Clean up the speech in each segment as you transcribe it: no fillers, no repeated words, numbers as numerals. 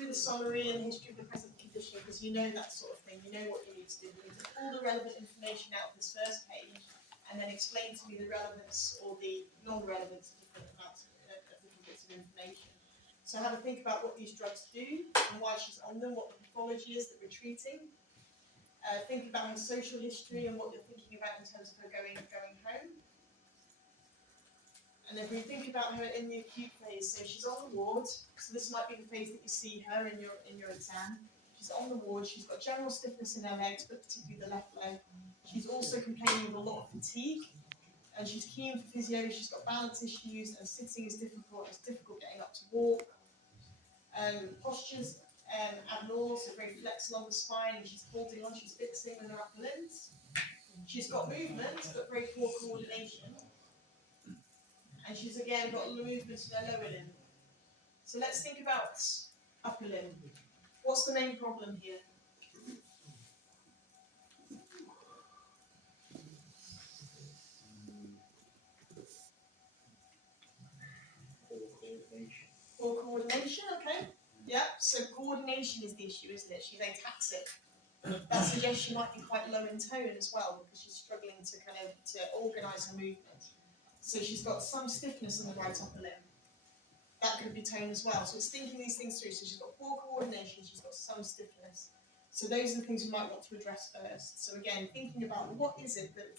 through the summary and the history of the present condition because you know that sort of thing. You know what you need to do. You need to pull the relevant information out of this first page and then explain to me the relevance or the non-relevance of different amounts of different bits of information. So have a think about what these drugs do and why she's on them, what the pathology is that we're treating. Think about her social history and what you're thinking about in terms of her going home. And if we think about her in the acute phase, so she's on the ward, so this might be the phase that you see her in your exam. She's on the ward, she's got general stiffness in her legs, but particularly the left leg. She's also complaining of a lot of fatigue, and she's keen for physio, she's got balance issues, and sitting is difficult, it's difficult getting up to walk. Posture's abnormal, so very flex along the spine, and she's holding on, she's fixing with her upper limbs. She's got movement, but very poor coordination. And she's again got movement in her lower limb. So let's think about upper limb. What's the main problem here? Poor coordination, okay. Yeah, so coordination is the issue, isn't it? She's ataxic. That suggests she might be quite low in tone as well because she's struggling to organise her movement. So she's got some stiffness in the right upper limb. That could be tone as well. So it's thinking these things through. So she's got poor coordination, she's got some stiffness. So those are the things we might want to address first. So again, thinking about what is it that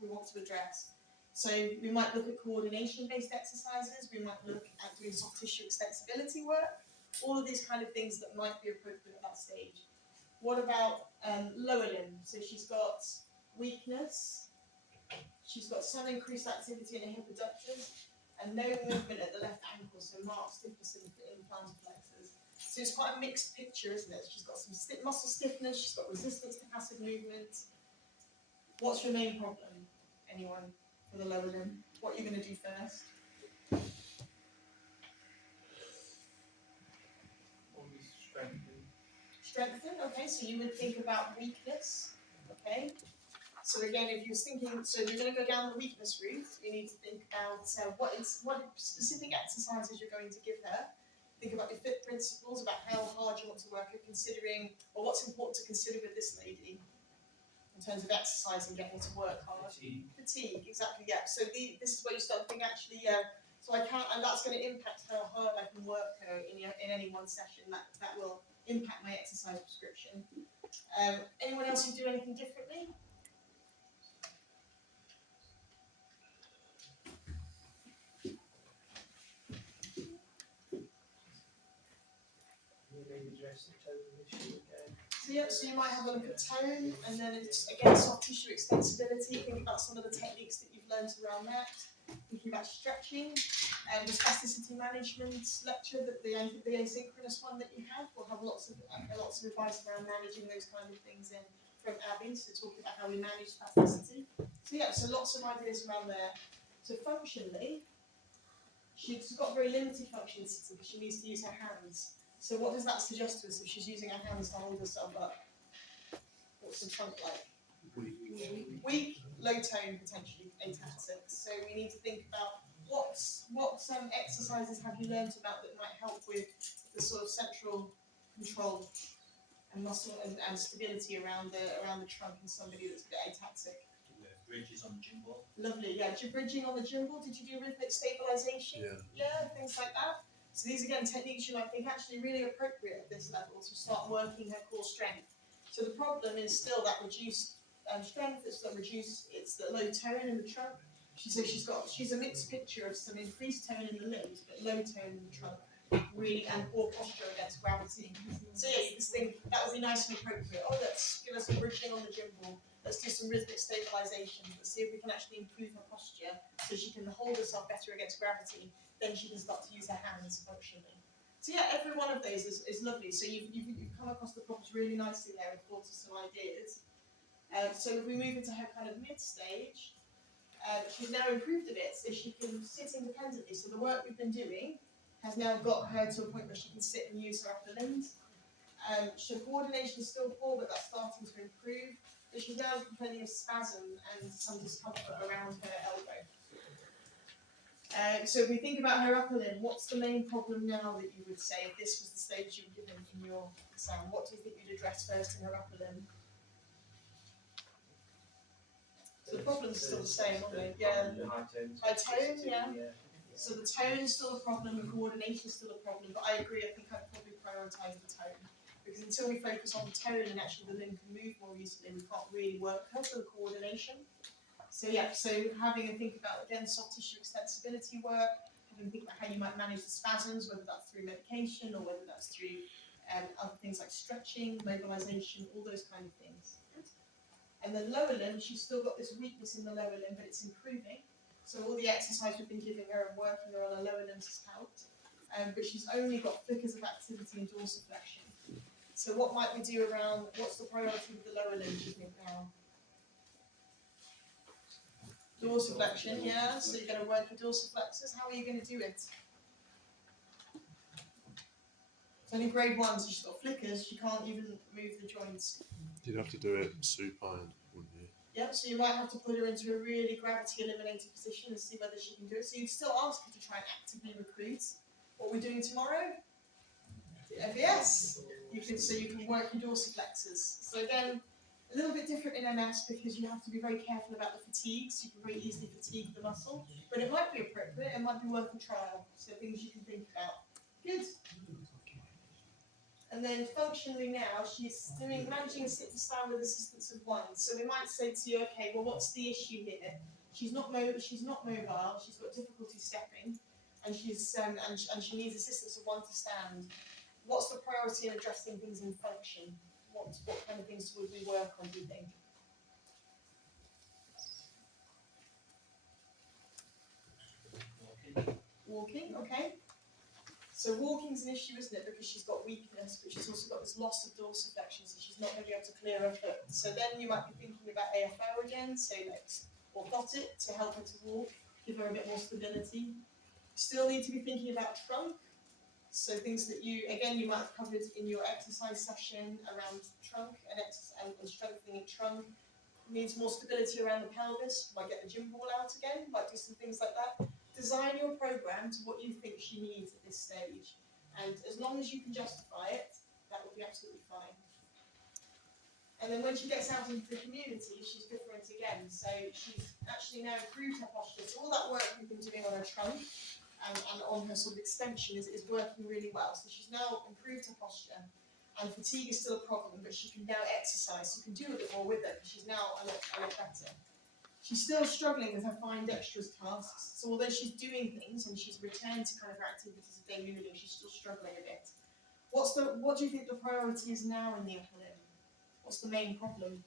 we want to address. So we might look at coordination-based exercises, we might look at doing soft tissue extensibility work, all of these kind of things that might be appropriate at that stage. What about lower limb? So she's got weakness, she's got some increased activity in her hip adductors, and no movement at the left ankle, so marked stiffness in the plantar flexors. So it's quite a mixed picture, isn't it? She's got some muscle stiffness, she's got resistance to passive movement. What's your main problem? Anyone for the lower limb? What are you going to do first? Strengthen, okay, so you would think about weakness, okay. So again, if you're thinking, so you're going to go down the weakness route, you need to think about what specific exercises you're going to give her. Think about your FIT principles, about how hard you want to work at considering, or what's important to consider with this lady in terms of exercise and getting her to work hard. Fatigue, exactly, yeah. So this is where you start thinking, actually, so I can't, and that's going to impact how hard I can work her in any one session. That will impact my exercise prescription. Anyone else who do anything differently? So you might have a look at tone, and then it's again soft tissue extensibility. Think about some of the techniques that you've learned around that. Thinking about stretching, the spasticity management lecture, that the asynchronous one that you have, will have lots of advice around managing those kind of things in from Abby. So talking about how we manage spasticity. So yeah, so lots of ideas around there. So functionally, she's got very limited function system because she needs to use her hands. So what does that suggest to us if she's using her hands to hold herself up? What's the trunk like? Weak, low tone, potentially ataxic. So we need to think about what exercises have you learnt about that might help with the sort of central control and muscle and stability around the trunk in somebody that's a bit ataxic. Bridges on the gym ball. Lovely, yeah. Bridging on the gym ball. Did you do rhythmic stabilisation? Yeah, things like that. So these again techniques you might think actually really appropriate at this level to start working her core strength. So the problem is still that reduced strength. It's the low tone in the trunk. She's a mixed picture of some increased tone in the limbs, but low tone in the trunk. Really, and poor posture against gravity. So yeah, you just think that would be nice and appropriate. Oh, let's give her some bridging on the gym ball. Let's do some rhythmic stabilisation. Let's see if we can actually improve her posture so she can hold herself better against gravity. Then she can start to use her hands functionally. So yeah, every one of those is lovely. So you've come across the problems really nicely there and thought of some ideas. So if we move into her kind of mid-stage, she's now improved a bit, so she can sit independently. So the work we've been doing has now got her to a point where she can sit and use her upper limbs. So coordination is still poor, but that's starting to improve. But she's now complaining of spasm and some discomfort around her elbow. So if we think about her upper limb, what's the main problem now that you would say if this was the stage you were given in your exam? What do you think you'd address first in her upper limb? So the problem's still the same, aren't they? Yeah. High tone, yeah. So the tone is still a problem, and coordination is still a problem, but I agree, I think I'd probably prioritise the tone. Because until we focus on the tone and actually the limb can move more easily, we can't really work her for the coordination. So yeah, so having a think about, again, soft tissue extensibility work, having a think about how you might manage the spasms, whether that's through medication or whether that's through other things like stretching, mobilisation, all those kind of things. And the lower limb, she's still got this weakness in the lower limb, but it's improving. So all the exercise we've been giving her and working her on her lower limbs has helped. But she's only got flickers of activity and dorsiflexion. So what might we do around, what's the priority with the lower limb, do you think now? Dorsiflexion, yeah, so you're going to work with dorsiflexors. How are you going to do it? It's only grade 1, so she's got flickers, she can't even move the joints. You'd have to do it supine, wouldn't you? Yep, so you might have to put her into a really gravity eliminated position and see whether she can do it. So you'd still ask her to try and actively recruit. What we're doing tomorrow? FES. So you can work your dorsiflexors. So again, a little bit different in MS because you have to be very careful about the fatigue, so you can very easily fatigue the muscle. But it might be appropriate, it might be worth a trial. So things you can think about. Good. And then functionally now, she's managing a sit to stand with assistance of 1. So we might say to you, okay, well, what's the issue here? She's not mobile. She's got difficulty stepping, and and she needs assistance of 1 to stand. What's the priority in addressing things in function? What kind of things would we work on, do you think? Walking, okay. So walking's an issue, isn't it? Because she's got weakness, but she's also got this loss of dorsiflexion, so she's not going to be able to clear her foot. So then you might be thinking about AFO again, so let's orthotic to help her to walk, give her a bit more stability. Still need to be thinking about trunk. So things that you might have covered in your exercise session around trunk and strengthening trunk. Needs more stability around the pelvis, might get the gym ball out again, might do some things like that. Design your program to what you think she needs at this stage. And as long as you can justify it, that will be absolutely fine. And then when she gets out into the community, she's different again. So she's actually now improved her posture. So all that work we've been doing on her trunk and on her sort of extension is working really well. So she's now improved her posture. And fatigue is still a problem, but she can now exercise. So you can do a bit more with it because she's now a lot better. She's still struggling with her fine dexterous tasks. So although she's doing things and she's returned to kind of her activities of daily living, she's still struggling a bit. What do you think the priority is now in the upper limb? What's the main problem?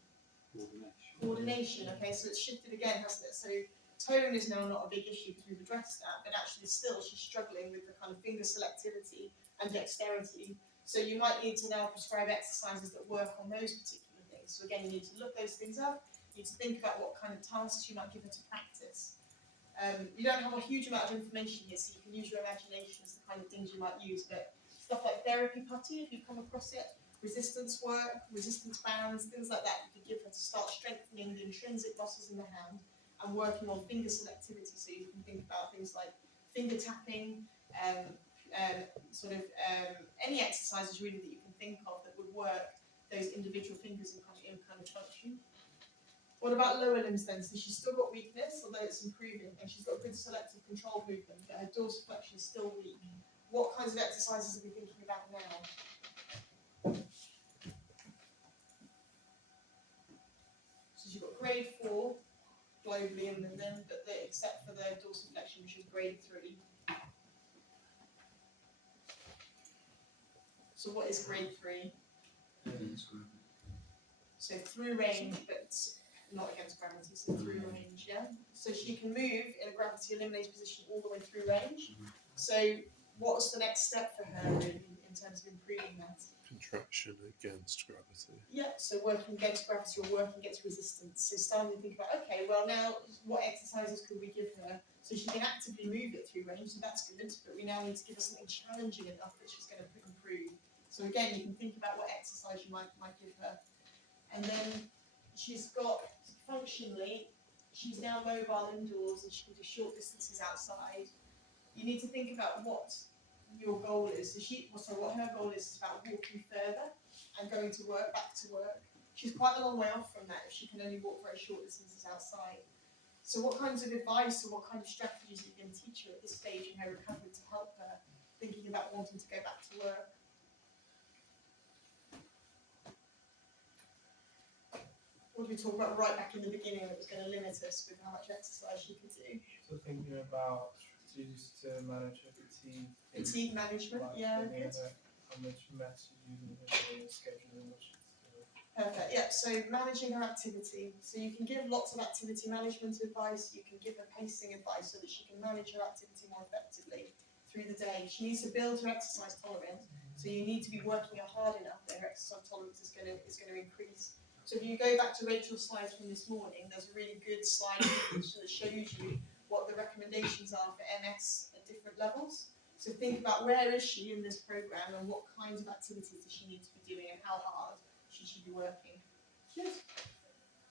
Coordination. Okay, so it's shifted again, hasn't it? So tone is now not a big issue because we've addressed that, but actually still she's struggling with the kind of finger selectivity and dexterity. So you might need to now prescribe exercises that work on those particular things. So again, you need to look those things up. You need to think about what kind of tasks you might give her to practice. You don't have a huge amount of information here, so you can use your imagination as the kind of things you might use. But stuff like therapy putty, if you come across it, resistance work, resistance bands, things like that, you could give her to start strengthening the intrinsic muscles in the hand and working on finger selectivity. So you can think about things like finger tapping, any exercises really that you can think of that would work those individual fingers in kind of function. What about lower limbs then? So she's still got weakness, although it's improving, and she's got good selective control movement, but her dorsiflexion is still weak. What kinds of exercises are we thinking about now? So she's got grade 4 globally in them, but except for the dorsiflexion, which is grade 3. So what is grade 3? So through range, but not against gravity, so through range, yeah? So she can move in a gravity eliminated position all the way through range. So what's the next step for her in terms of improving that? Contraction against gravity. Yeah, so working against gravity or working against resistance. So starting to think about, okay, well now what exercises could we give her so she can actively move it through range, so that's good, but we now need to give her something challenging enough that she's going to improve. So again, you can think about what exercise you might give her. And then she's got, functionally, she's now mobile indoors and she can do short distances outside. you need to think about what your goal is. What her goal is about walking further and going to work, back to work. She's quite a long way off from that if she can only walk very short distances outside. So what kinds of advice or what kind of strategies are you going to teach her at this stage in her recovery to help her thinking about wanting to go back to work? What did we talk about right back in the beginning that was going to limit us with how much exercise she could do? So thinking about strategies to manage her fatigue. Fatigue management, yeah, good. How much mess you use in her scheduling, what she's doing. Perfect, yeah, so managing her activity. So you can give lots of activity management advice, you can give her pacing advice so that she can manage her activity more effectively through the day. She needs to build her exercise tolerance, so you need to be working her hard enough that her exercise tolerance is going to increase. So if you go back to Rachel's slides from this morning, there's a really good slide that shows you what the recommendations are for MS at different levels. So think about where is she in this program and what kinds of activities does she need to be doing and how hard should she be working. Good.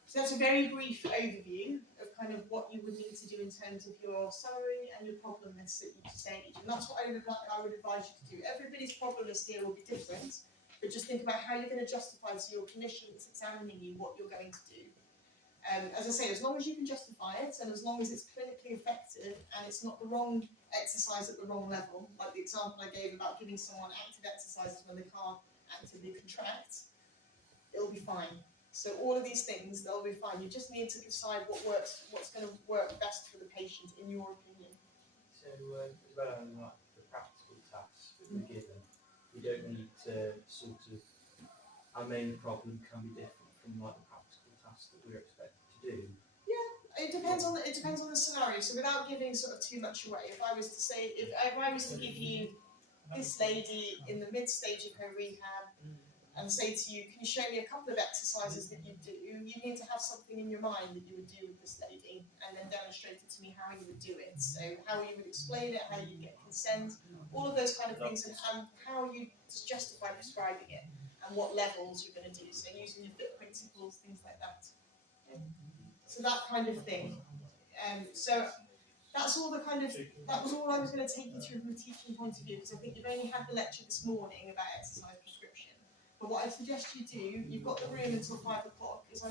So that's a very brief overview of kind of what you would need to do in terms of your summary and your problem list at each stage. And that's what I would advise you to do. Everybody's problem list here will be different, but just think about how you're going to justify to your clinician that's examining you what you're going to do. As I say, as long as you can justify it and as long as it's clinically effective and it's not the wrong exercise at the wrong level, like the example I gave about giving someone active exercises when they can't actively contract, it'll be fine. So all of these things, they'll be fine. You just need to decide what's going to work best for the patient, in your opinion. So as well on like the practical tasks that we're given, we don't need to sort of, our main problem can be different from like the practical tasks that we're expected to do. It depends on the scenario. So without giving sort of too much away, if I was to give you this lady in the mid stage of her rehab and say to you, can you show me a couple of exercises that you do? You need to have something in your mind that you would do with this lady and then demonstrate it to me how you would do it. So how you would explain it, how you get consent, all of those kind of things, and how you justify prescribing it and what levels you're going to do. So using your fit principles, things like that. So that kind of thing. So that's all that was all I was going to take you through from a teaching point of view, because I think you've only had the lecture this morning about exercise prescription. But what I suggest you do, you've got the room until 5 o'clock, is I